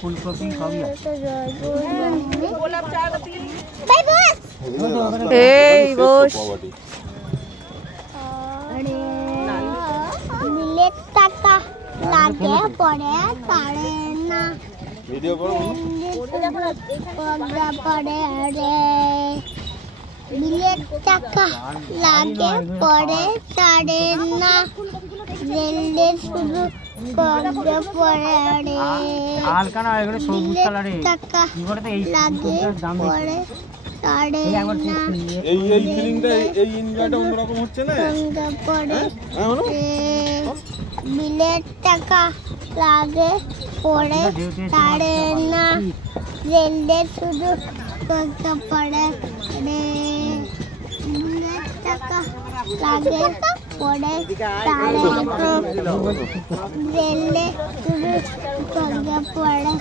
ফুলকপি সবই আছে। এই বস বিলেট টাকা লাগে পড়ে পারে না ভিডিও করো পড়ে রে বিলেট টাকা লাগে পড়ে পারে না রেলে শুধু পড়ে পড়ে রে হালকা না এগুলো সবুজ কালারে টাকা কি করে তো এই লাগে পড়ে পারে না এই ফিলিংটা এই এনজয়টা অন্যরকম হচ্ছে না পড়ে বিলেট টাকা লাগে পড়ে পারে না রেলে শুধু পড়ে রে বিলেট টাকা লাগে পড়ে পারে না রেলে শুধু পড়ে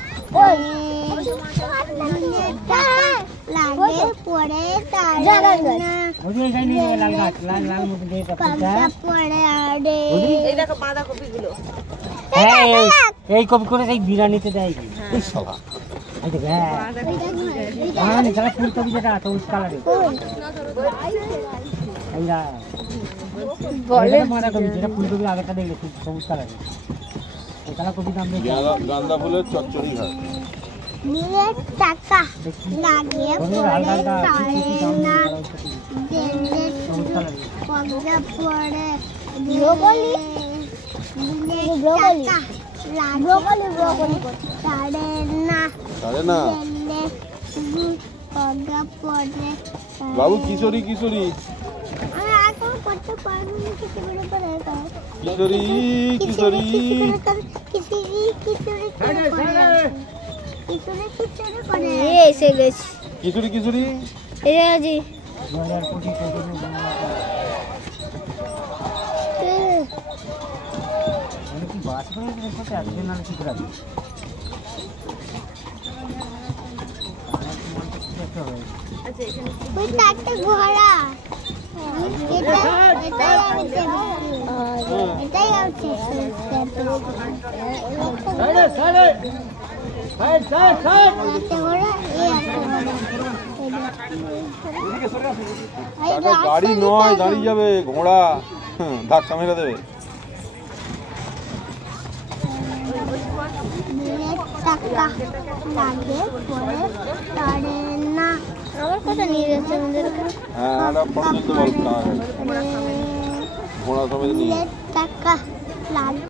বিলেট টাকা লাগে পড়ে পারে না ওই গাই নিয়ে লাল গাছ লাল লাল মতো দিয়ে কাটটা পড়ে আরে এই দেখো বাঁধাকপি গুলো এই কপি করে এই বিরিয়ানিতে দেয় কি এই শালা এই দেখ হ্যাঁ নিচে ফুলকপি যেটা সবুজ কালারে এইরা বলে বাঁধাকপি যেটা ফুলকপি আগেটা দেখলে সবুজ কালারে এটা কপি দাম দেখে গাঁদা ফুলের চচ্চড়ি হয় বিলেট টাকা লাগে পড়ে পারে না রেলে শুধু পড়ে ব্রোকলি ব্রোকলি পারে না তারে না রেলে শুধু পড়ে বাবু কিশোরী কিশোরী আমি এখন করতে পারবো না কিছু করে করে কিশোরী কিশোরী কিশোরী কিশোরী করে এসে গেছি কিশোরী কিশোরী এই আজি 2025 কি বাস করে দেখতে আসবে না কি করে ওই তাতে ঘোড়া এটাই আছে গাড়ি নয় দাঁড়িয়ে যাবে ঘোড়া ধাক্কা মেরে দেবে টাকা লাগে পরে পারে না আমার কথা নিয়ে যাচ্ছে আমাদের হ্যাঁ এটা ফটো তুলতে বল ঘোড়া সমেত নিয়ে টাকা লাগে